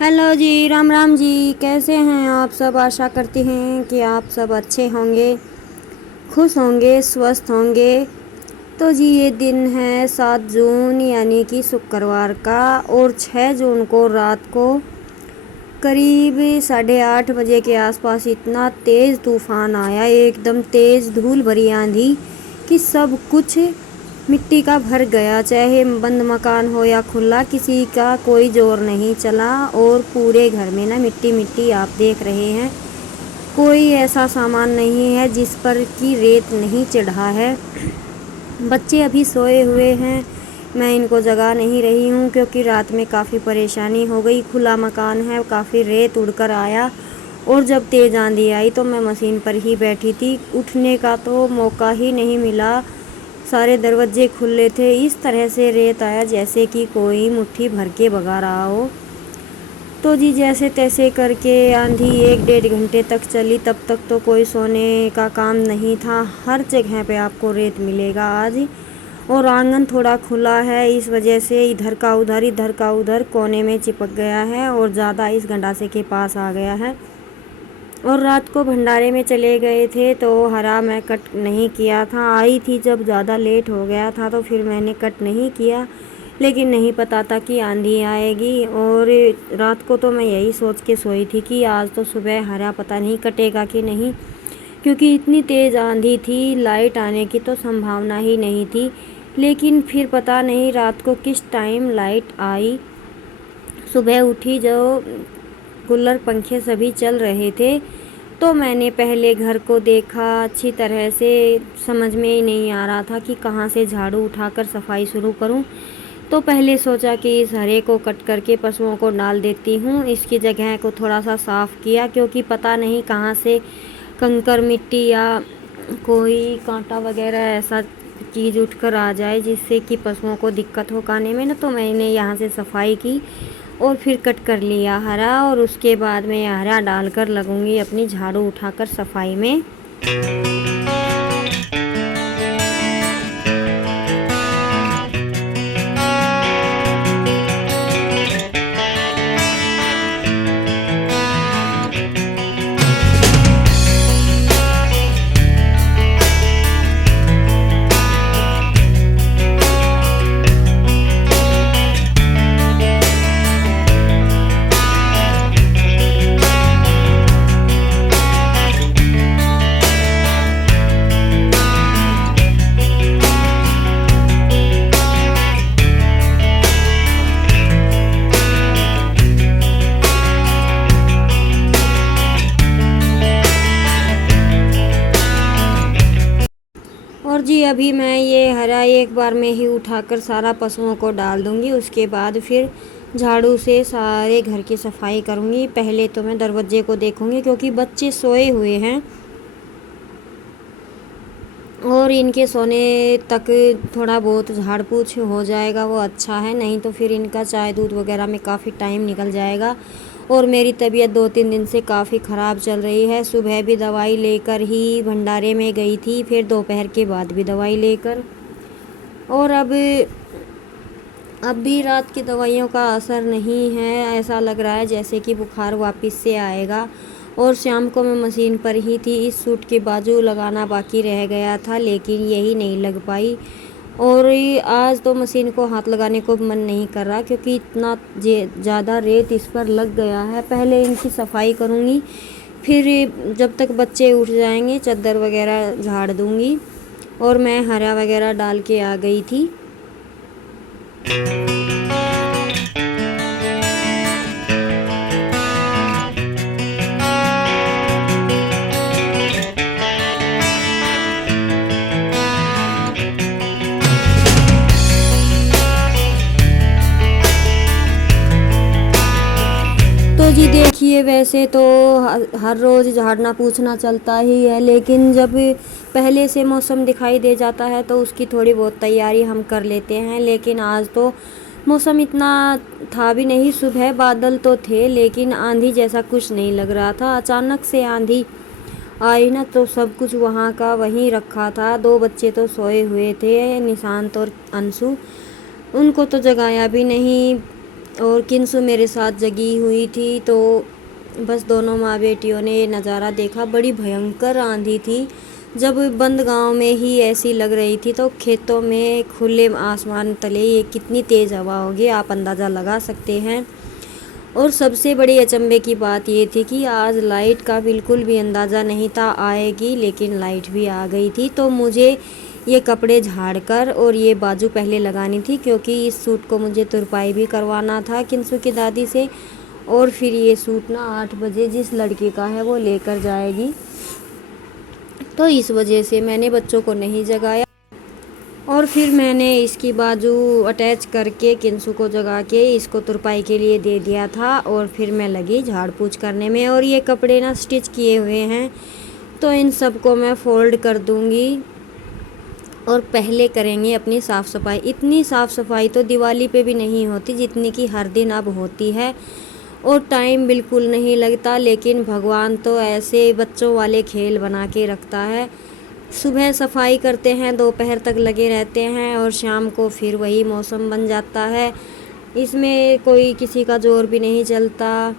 Hello जी, राम राम जी। कैसे हैं आप सब? आशा करती हैं कि आप सब अच्छे होंगे, खुश होंगे, स्वस्थ होंगे। तो जी ये दिन है 7 जून यानी कि शुक्रवार का, और 6 जून को रात को करीब 8:30 बजे के आसपास इतना तेज़ तूफ़ान आया, एकदम तेज़ धूल भरी आंधी कि सब कुछ मिट्टी का भर गया। चाहे बंद मकान हो या खुला, किसी का कोई जोर नहीं चला और पूरे घर में ना मिट्टी मिट्टी आप देख रहे हैं। कोई ऐसा सामान नहीं है जिस पर की रेत नहीं चढ़ा है। बच्चे अभी सोए हुए हैं, मैं इनको जगा नहीं रही हूँ क्योंकि रात में काफ़ी परेशानी हो गई। खुला मकान है, काफ़ी रेत उड़कर आया और जब तेज़ आंधी आई तो मैं मशीन पर ही बैठी थी, उठने का तो मौका ही नहीं मिला। सारे दरवाजे खुले थे, इस तरह से रेत आया जैसे कि कोई मुट्ठी भर के भगा रहा हो। तो जी जैसे तैसे करके आंधी 1 डेढ़ घंटे तक चली, तब तक तो कोई सोने का काम नहीं था। हर जगह पे आपको रेत मिलेगा आज, और आंगन थोड़ा खुला है, इस वजह से इधर का उधर कोने में चिपक गया है और ज़्यादा इस गंडासे के पास आ गया है। और रात को भंडारे में चले गए थे तो हरा मैं कट नहीं किया था। आई थी जब ज़्यादा लेट हो गया था तो फिर मैंने कट नहीं किया, लेकिन नहीं पता था कि आंधी आएगी। और रात को तो मैं यही सोच के सोई थी कि आज तो सुबह हरा पता नहीं कटेगा कि नहीं, क्योंकि इतनी तेज़ आंधी थी, लाइट आने की तो संभावना ही नहीं थी। लेकिन फिर पता नहीं रात को किस टाइम लाइट आई। सुबह उठी जो कूलर पंखे सभी चल रहे थे, तो मैंने पहले घर को देखा अच्छी तरह से। समझ में ही नहीं आ रहा था कि कहाँ से झाड़ू उठाकर सफाई शुरू करूं। तो पहले सोचा कि इस हरे को कट करके पशुओं को डाल देती हूँ। इसकी जगह को थोड़ा सा साफ़ किया क्योंकि पता नहीं कहाँ से कंकर मिट्टी या कोई कांटा वगैरह ऐसा चीज़ उठकर आ जाए जिससे कि पशुओं को दिक्कत हो खाने में ना। तो मैंने यहाँ से सफाई की और फिर कट कर लिया हरा, और उसके बाद मैं हरा डालकर लगूंगी अपनी झाड़ू उठाकर सफाई में। और जी अभी मैं ये हरा एक बार में ही उठाकर सारा पशुओं को डाल दूंगी, उसके बाद फिर झाड़ू से सारे घर की सफाई करूंगी। पहले तो मैं दरवाजे को देखूंगी क्योंकि बच्चे सोए हुए हैं और इनके सोने तक थोड़ा बहुत झाड़ पूछ हो जाएगा वो अच्छा है, नहीं तो फिर इनका चाय दूध वगैरह में काफ़ी टाइम निकल जाएगा। और मेरी तबीयत 2-3 दिन से काफ़ी ख़राब चल रही है। सुबह भी दवाई लेकर ही भंडारे में गई थी, फिर दोपहर के बाद भी दवाई लेकर, और अब भी रात की दवाइयों का असर नहीं है। ऐसा लग रहा है जैसे कि बुखार वापस से आएगा। और शाम को मैं मशीन पर ही थी, इस सूट के बाजू लगाना बाकी रह गया था लेकिन यही नहीं लग पाई। और आज तो मशीन को हाथ लगाने को मन नहीं कर रहा क्योंकि इतना ज़्यादा रेत इस पर लग गया है। पहले इनकी सफाई करूँगी, फिर जब तक बच्चे उठ जाएंगे चादर वगैरह झाड़ दूँगी। और मैं हरा वगैरह डाल के आ गई थी। तो जी देखिए, वैसे तो हर रोज़ झाड़ना पूछना चलता ही है, लेकिन जब पहले से मौसम दिखाई दे जाता है तो उसकी थोड़ी बहुत तैयारी हम कर लेते हैं। लेकिन आज तो मौसम इतना था भी नहीं, सुबह बादल तो थे लेकिन आंधी जैसा कुछ नहीं लग रहा था। अचानक से आंधी आई ना तो सब कुछ वहाँ का वहीं रखा था। 2 बच्चे तो सोए हुए थे, निशांत और अंशु, उनको तो जगाया भी नहीं। और किंसु मेरे साथ जगी हुई थी। तो बस दोनों माँ बेटियों ने ये नज़ारा देखा। बड़ी भयंकर आंधी थी। जब बंद गांव में ही ऐसी लग रही थी तो खेतों में खुले आसमान तले ये कितनी तेज़ हवा होगी, आप अंदाज़ा लगा सकते हैं। और सबसे बड़ी अचंभे की बात ये थी कि आज लाइट का बिल्कुल भी अंदाज़ा नहीं था आएगी, लेकिन लाइट भी आ गई थी। तो मुझे ये कपड़े झाड़ कर और ये बाजू पहले लगानी थी, क्योंकि इस सूट को मुझे तुरपाई भी करवाना था किंसु की दादी से। और फिर ये सूट ना 8 बजे जिस लड़के का है वो लेकर जाएगी। तो इस वजह से मैंने बच्चों को नहीं जगाया और फिर मैंने इसकी बाजू अटैच करके किंसु को जगा के इसको तुरपाई के लिए दे दिया था। और फिर मैं लगी झाड़ पोंछ करने में। और ये कपड़े ना स्टिच किए हुए हैं, तो इन सब को मैं फ़ोल्ड कर दूँगी और पहले करेंगे अपनी साफ़ सफाई। इतनी साफ़ सफाई तो दिवाली पे भी नहीं होती जितनी कि हर दिन अब होती है, और टाइम बिल्कुल नहीं लगता। लेकिन भगवान तो ऐसे बच्चों वाले खेल बना के रखता है। सुबह सफाई करते हैं, दोपहर तक लगे रहते हैं और शाम को फिर वही मौसम बन जाता है। इसमें कोई किसी का ज़ोर भी नहीं चलता।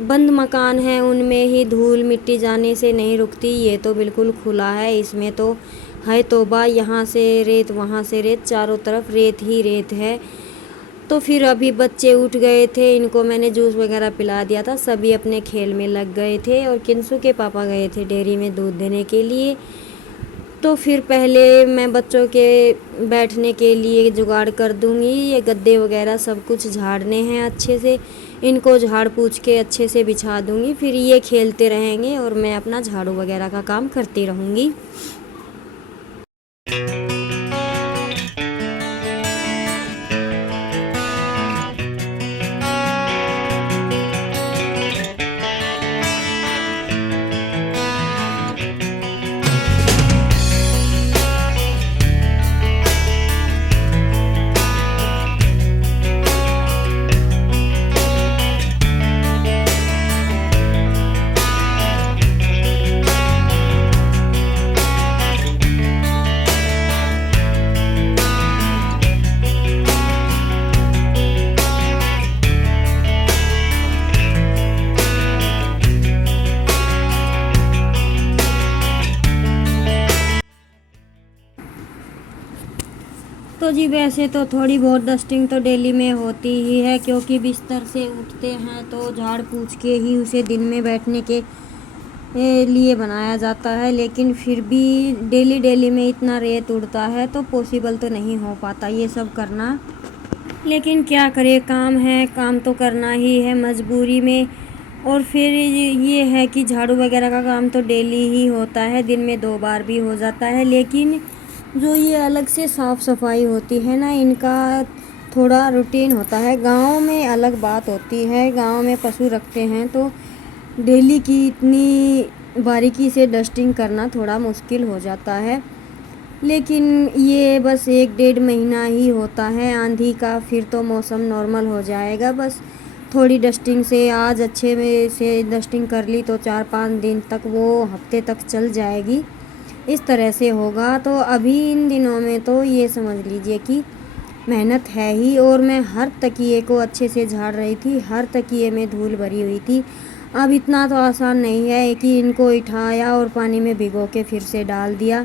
बंद मकान है उनमें ही धूल मिट्टी जाने से नहीं रुकती। ये तो बिल्कुल खुला है, इसमें तो है तौबा, यहाँ से रेत वहाँ से रेत, चारों तरफ रेत ही रेत है। तो फिर अभी बच्चे उठ गए थे, इनको मैंने जूस वगैरह पिला दिया था, सभी अपने खेल में लग गए थे। और किंसु के पापा गए थे डेयरी में दूध देने के लिए। तो फिर पहले मैं बच्चों के बैठने के लिए जुगाड़ कर दूंगी। ये गद्दे वगैरह सब कुछ झाड़ने हैं अच्छे से, इनको झाड़ पूछ के अच्छे से बिछा दूंगी। फिर ये खेलते रहेंगे और मैं अपना झाड़ू वगैरह का काम करती रहूँगी। तो जी वैसे तो थोड़ी बहुत डस्टिंग तो डेली में होती ही है, क्योंकि बिस्तर से उठते हैं तो झाड़ पूछ के ही उसे दिन में बैठने के लिए बनाया जाता है। लेकिन फिर भी डेली में इतना रेत उड़ता है तो पॉसिबल तो नहीं हो पाता ये सब करना। लेकिन क्या करें, काम है, काम तो करना ही है मजबूरी में। और फिर ये है कि झाड़ू वगैरह का काम तो डेली ही होता है, दिन में 2 बार भी हो जाता है। लेकिन जो ये अलग से साफ़ सफाई होती है ना, इनका थोड़ा रूटीन होता है। गांव में अलग बात होती है, गांव में पशु रखते हैं तो डेली की इतनी बारीकी से डस्टिंग करना थोड़ा मुश्किल हो जाता है। लेकिन ये बस 1-1.5 महीना ही होता है आंधी का, फिर तो मौसम नॉर्मल हो जाएगा। बस थोड़ी डस्टिंग से आज अच्छे में से डस्टिंग कर ली तो 4-5 दिन तक, वो हफ्ते तक चल जाएगी। इस तरह से होगा। तो अभी इन दिनों में तो ये समझ लीजिए कि मेहनत है ही। और मैं हर तकिए को अच्छे से झाड़ रही थी, हर तकिए में धूल भरी हुई थी। अब इतना तो आसान नहीं है कि इनको उठाया और पानी में भिगो के फिर से डाल दिया।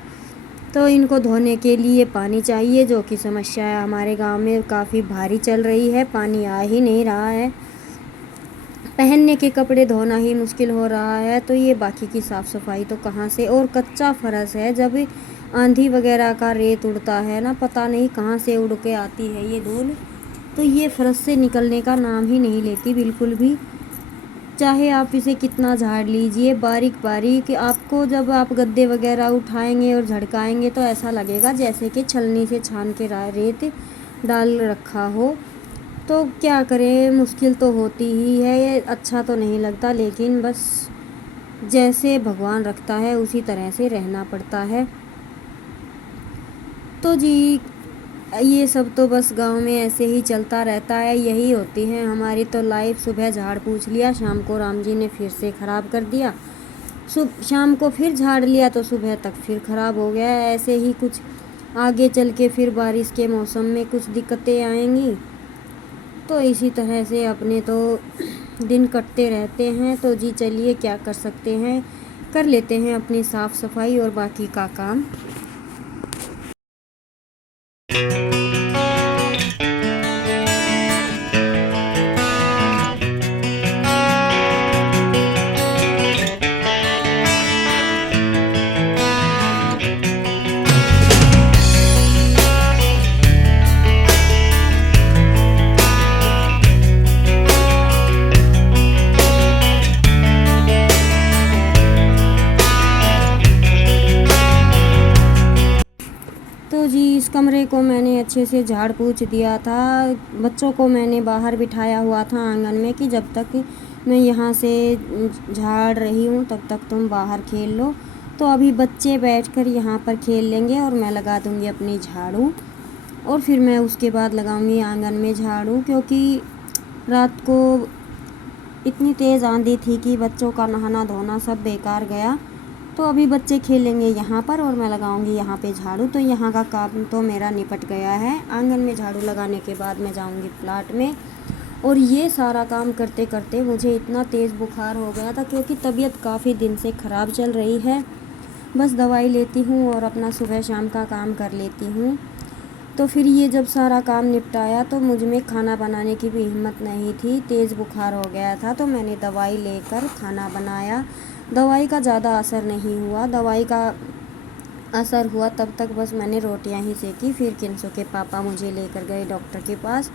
तो इनको धोने के लिए पानी चाहिए, जो कि समस्या है हमारे गांव में काफ़ी भारी चल रही है, पानी आ ही नहीं रहा है। पहनने के कपड़े धोना ही मुश्किल हो रहा है, तो ये बाकी की साफ़ सफाई तो कहाँ से। और कच्चा फर्श है, जब आंधी वगैरह का रेत उड़ता है ना, पता नहीं कहाँ से उड़ के आती है ये धूल, तो ये फर्श से निकलने का नाम ही नहीं लेती बिल्कुल भी। चाहे आप इसे कितना झाड़ लीजिए बारीक बारीक, आपको जब आप गद्दे वगैरह उठाएंगे और झड़काएंगे तो ऐसा लगेगा जैसे कि छलनी से छान के रेत डाल रखा हो। तो क्या करें, मुश्किल तो होती ही है, ये अच्छा तो नहीं लगता। लेकिन बस जैसे भगवान रखता है उसी तरह से रहना पड़ता है। तो जी ये सब तो बस गांव में ऐसे ही चलता रहता है, यही होती है हमारी तो लाइफ। सुबह झाड़ पूछ लिया, शाम को राम जी ने फिर से ख़राब कर दिया। शाम को फिर झाड़ लिया तो सुबह तक फिर ख़राब हो गया। ऐसे ही कुछ आगे चल के फिर बारिश के मौसम में कुछ दिक्कतें आएंगी। तो इसी तरह से अपने तो दिन कटते रहते हैं। तो जी चलिए क्या कर सकते हैं, कर लेते हैं अपनी साफ़ सफाई और बाकी का काम। तो जी इस कमरे को मैंने अच्छे से झाड़ पोंछ दिया था। बच्चों को मैंने बाहर बिठाया हुआ था आंगन में कि जब तक मैं यहाँ से झाड़ रही हूँ तब तक तुम बाहर खेल लो। तो अभी बच्चे बैठकर यहाँ पर खेल लेंगे और मैं लगा दूँगी अपनी झाड़ू, और फिर मैं उसके बाद लगाऊँगी आंगन में झाड़ू, क्योंकि रात को इतनी तेज़ आंधी थी कि बच्चों का नहाना धोना सब बेकार गया। तो अभी बच्चे खेलेंगे यहाँ पर और मैं लगाऊंगी यहाँ पे झाड़ू। तो यहाँ का काम तो मेरा निपट गया है। आंगन में झाड़ू लगाने के बाद मैं जाऊंगी प्लाट में। और ये सारा काम करते करते मुझे इतना तेज़ बुखार हो गया था, क्योंकि तबीयत काफ़ी दिन से ख़राब चल रही है। बस दवाई लेती हूँ और अपना सुबह शाम का काम कर लेती हूँ। तो फिर ये जब सारा काम निपटाया तो मुझ में खाना बनाने की भी हिम्मत नहीं थी, तेज़ बुखार हो गया था। तो मैंने दवाई लेकर खाना बनाया। दवाई का ज़्यादा असर नहीं हुआ, दवाई का असर हुआ तब तक बस मैंने रोटियां ही सेकी। फिर किंसो के पापा मुझे लेकर गए डॉक्टर के पास,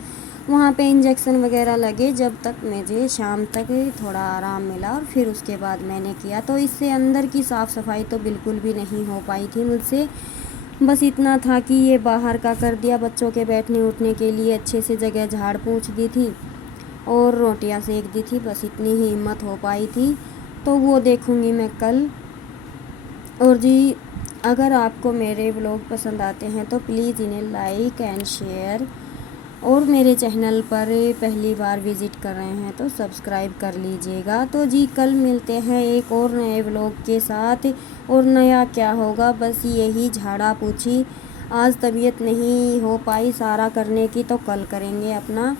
वहाँ पे इंजेक्शन वगैरह लगे, जब तक मुझे शाम तक थोड़ा आराम मिला और फिर उसके बाद मैंने किया। तो इससे अंदर की साफ़ सफाई तो बिल्कुल भी नहीं हो पाई थी मुझसे। बस इतना था कि ये बाहर का कर दिया, बच्चों के बैठने उठने के लिए अच्छे से जगह झाड़ पोंछ दी थी और रोटियां सेक दी थी। बस इतनी ही हिम्मत हो पाई थी। तो वो देखूँगी मैं कल। और जी अगर आपको मेरे व्लॉग पसंद आते हैं तो प्लीज़ इन्हें लाइक एंड शेयर, और मेरे चैनल पर पहली बार विज़िट कर रहे हैं तो सब्सक्राइब कर लीजिएगा। तो जी कल मिलते हैं एक और नए व्लॉग के साथ। और नया क्या होगा, बस यही झाड़ा पोंछी। आज तबीयत नहीं हो पाई सारा करने की, तो कल करेंगे अपना।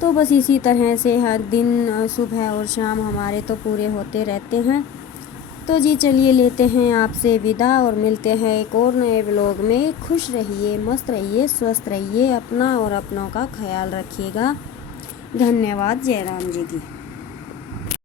तो बस इसी तरह से हर दिन सुबह और शाम हमारे तो पूरे होते रहते हैं। तो जी चलिए लेते हैं आपसे विदा और मिलते हैं एक और नए व्लॉग में। खुश रहिए, मस्त रहिए, स्वस्थ रहिए, अपना और अपनों का ख्याल रखिएगा। धन्यवाद। जय राम जी की।